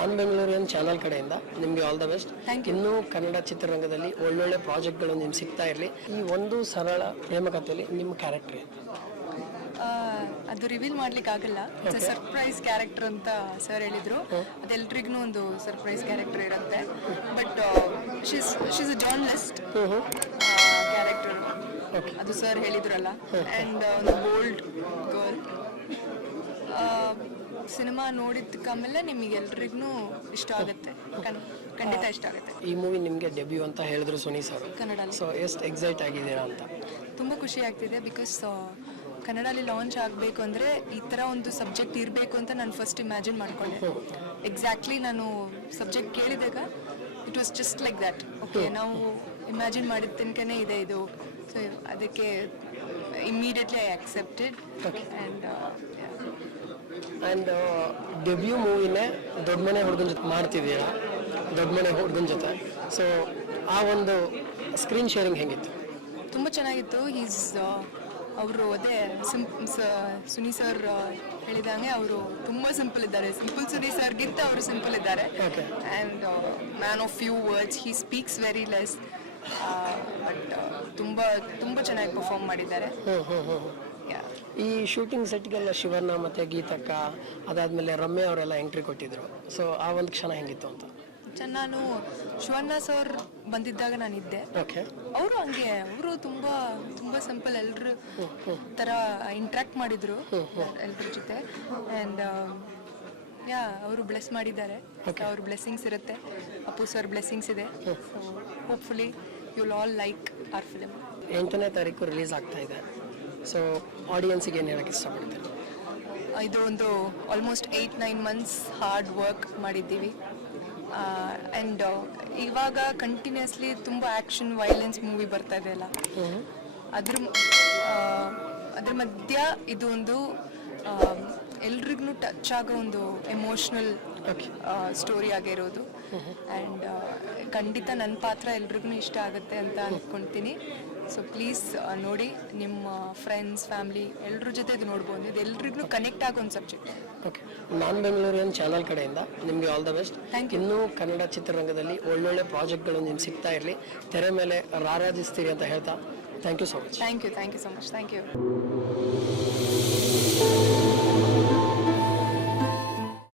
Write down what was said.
ನಾನ್ ಬೆಂಗಳೂರಿನ ಚಾನಲ್ ಕಡೆಯಿಂದ ನಿಮಗೆ ಆಲ್ ದ ಬೆಸ್ಟ್. ಇನ್ನೂ ಕನ್ನಡ ಚಿತ್ರರಂಗದಲ್ಲಿ ಒಳ್ಳೊಳ್ಳೆ ಪ್ರಾಜೆಕ್ಟ್ಗಳು ನಿಮ್ಗೆ ಸಿಗ್ತಾ ಇರಲಿ. ಈ ಒಂದು ಸರಳ ನೇಮಕತೆಯಲ್ಲಿ ನಿಮ್ಮ ಕ್ಯಾರೆಕ್ಟರ್ ಅದು ರಿವೀಲ್ ಮಾಡ್ಲಿಕ್ಕೆ ಆಗಲ್ಲ. ಸರ್ಪ್ರೈಸ್ ಕ್ಯಾರೆಕ್ಟರ್ ಅಂತ ಸರ್ ಹೇಳಿದ್ರು. ಅದೆಲ್ರಿಗೂ ಒಂದು ಸರ್ಪ್ರೈಸ್ ಕ್ಯಾರೆಕ್ಟರ್ ಇರುತ್ತೆ. But she's she's a journalist character ಅದು ಸರ್ ಹೇಳಿದ್ರಲ್ಲ. ಅಂಡ್ ಒಂದು ಬೋಲ್ಡ್ ಗರ್ಲ್ ಸಿನಿಮಾ ನಿಮಗೆ ಎಲ್ಲರಿಗೂ ಇಷ್ಟ ಆಗುತ್ತೆ. ಕನ್- ಖಂಡಿತ ಇಷ್ಟ ಆಗುತ್ತೆ. ಈ ಮೂವಿ ನಿಮಗೆ ಡೆಬ್ಯೂ ಅಂತ ಹೇಳಿದ್ರು ಸುನಿ ಸರ್. ಕನ್ನಡ ಸೊ ಎಷ್ಟು ಎಕ್ಸೈಟ್ ಆಗಿದ್ದೀರಾ ಅಂತ? ತುಂಬ ಖುಷಿ ಆಗ್ತಿದೆ ಬಿಕಾಸ್ ಕನ್ನಡಲ್ಲಿ ಲಾಂಚ್ ಆಗಬೇಕು ಅಂದರೆ ಈ ಥರ ಒಂದು ಸಬ್ಜೆಕ್ಟ್ ಇರಬೇಕು ಅಂತ ನಾನು ಫಸ್ಟ್ ಇಮ್ಯಾಜಿನ್ ಮಾಡ್ಕೊಂಡೆ. ಎಕ್ಸಾಕ್ಟ್ಲಿ ನಾನು ಸಬ್ಜೆಕ್ಟ್ ಕೇಳಿದಾಗ it was just like that okay ನಾವು ಇಮ್ಯಾಜಿನ್ ಮಾಡಿದ ತನಕನೇ ಇದೆ ಇದು. ಸೊ ಅದಕ್ಕೆ immediately I accepted and and debut ಮೂವಿನೇ ದೊಡ್ಡ ಮನೆ ಹುಡುಗನ ಜೊತೆ ಮಾಡ್ತಿದ್ದೀರಾ? ದೊಡ್ಡ ಮನೆ ಹುಡುಗನ ಜೊತೆ. ಸೊ ಆ ಒಂದು ಸ್ಕ್ರೀನ್ ಶೇರಿಂಗ್ ಹೆಂಗಿತ್ತು? ತುಂಬ ಚೆನ್ನಾಗಿತ್ತು. ಈಸ್ ಅವರು ಅದೇ ಸಿಂಪ್ ಸುನಿ ಸರ್ ಹೇಳಿದಂಗೆ ಅವರು ತುಂಬ ಸಿಂಪಲ್ ಇದ್ದಾರೆ. ಸಿಂಪಲ್ ಸುನಿ ಸರ್ಗಿಂತ ಅವರು ಸಿಂಪಲ್ ಇದ್ದಾರೆ. And man of few words he speaks very less but ತುಂಬ ತುಂಬ ಚೆನ್ನಾಗಿ ಪರ್ಫಾರ್ಮ್ ಮಾಡಿದ್ದಾರೆ. ಈ ಶೂಟಿಂಗ್ ಸೆಟ್ಗೆಲ್ಲ ಶಿವಣ್ಣ ಮತ್ತು ಗೀತಕ್ಕ ಅದಾದಮೇಲೆ ರಮ್ಯ ಅವರೆಲ್ಲ ಎಂಟ್ರಿ ಕೊಟ್ಟಿದ್ರು. ಸೊ ಆ ಒಂದು ಕ್ಷಣ ಹೆಂಗಿತ್ತು ಅಂತ? ಚೆನ್ನ ನಾನು ಶಿವಣ್ಣ ಸರ್ ಬಂದಿದ್ದಾಗ ನಾನಿದ್ದೆ. ಓಕೆ ಅವರು ಹಂಗೆ ಅವರು ತುಂಬಾ ತುಂಬಾ ಸಿಂಪಲ್ ಎಲ್ಲರೂ ತರ ಇಂಟ್ರಾಕ್ಟ್ ಮಾಡಿದ್ರು ಎಲ್ಲರ ಜೊತೆ. ಆ್ಯಂಡ್ ಯಾ ಅವರು ಬ್ಲೆಸ್ ಮಾಡಿದ್ದಾರೆ. ಅವ್ರ ಬ್ಲೆಸ್ಸಿಂಗ್ಸ್ ಇರುತ್ತೆ. ಅಪ್ಪು ಸರ್ ಬ್ಲೆಸ್ಸಿಂಗ್ಸ್ ಇದೆ. Hopefully you all like our film ಎಂಟನೇ ತಾರೀಕು ರಿಲೀಸ್ ಆಗ್ತಾ ಇದೆ. ಸೊ ಆಡಿಯನ್ಸಿಗೆ ಏನು ಹೇಳಕ್ಕೆ ಇಷ್ಟಪಡ್ತೀನಿ ಇದು ಒಂದು almost eight nine months hard work ಮಾಡಿದ್ದೀವಿ. ಆ್ಯಂಡ್ ಇವಾಗ ಕಂಟಿನ್ಯೂಸ್ಲಿ ತುಂಬ ಆ್ಯಕ್ಷನ್ ವೈಲೆನ್ಸ್ ಮೂವಿ ಬರ್ತಾ ಇದೆ ಅಲ್ಲ? ಅದ್ರ ಅದ್ರ ಮಧ್ಯ ಇದು ಒಂದು ಎಲ್ರಿಗೂ ಟಚ್ ಆಗೋ ಒಂದು ಎಮೋಷ್ನಲ್ ಸ್ಟೋರಿ ಆಗಿರೋದು. ಆ್ಯಂಡ್ ಖಂಡಿತ ನನ್ನ ಪಾತ್ರ ಎಲ್ರಿಗೂ ಇಷ್ಟ ಆಗುತ್ತೆ ಅಂತ ಅಂದ್ಕೊಳ್ತೀನಿ ಸೊ ಪ್ಲೀಸ್ ನೋಡಿ ನಿಮ್ಮ ಫ್ರೆಂಡ್ಸ್ ಫ್ಯಾಮಿಲಿ ಎಲ್ಲರ ಜೊತೆ ಇದು ನೋಡ್ಬೋದು. ಇದು ಎಲ್ರಿಗೂ ಕನೆಕ್ಟ್ ಆಗೋ ಒಂದು ಸಬ್ಜೆಕ್ಟ್ ಓಕೆ ನಾನ್ ಬೆಂಗಳೂರಿನ ಚಾನಲ್ ಕಡೆಯಿಂದ ನಿಮಗೆ all the best thank you ಇನ್ನೂ ಕನ್ನಡ ಚಿತ್ರರಂಗದಲ್ಲಿ ಒಳ್ಳೊಳ್ಳೆ ಪ್ರಾಜೆಕ್ಟ್ಗಳು ನಿಮ್ಗೆ ಸಿಗ್ತಾ ಇರಲಿ. ತೆರೆ ಮೇಲೆ ರಾರಾಜಿಸ್ತೀರಿ ಅಂತ ಹೇಳ್ತಾ. Thank you so much thank you thank you so much thank you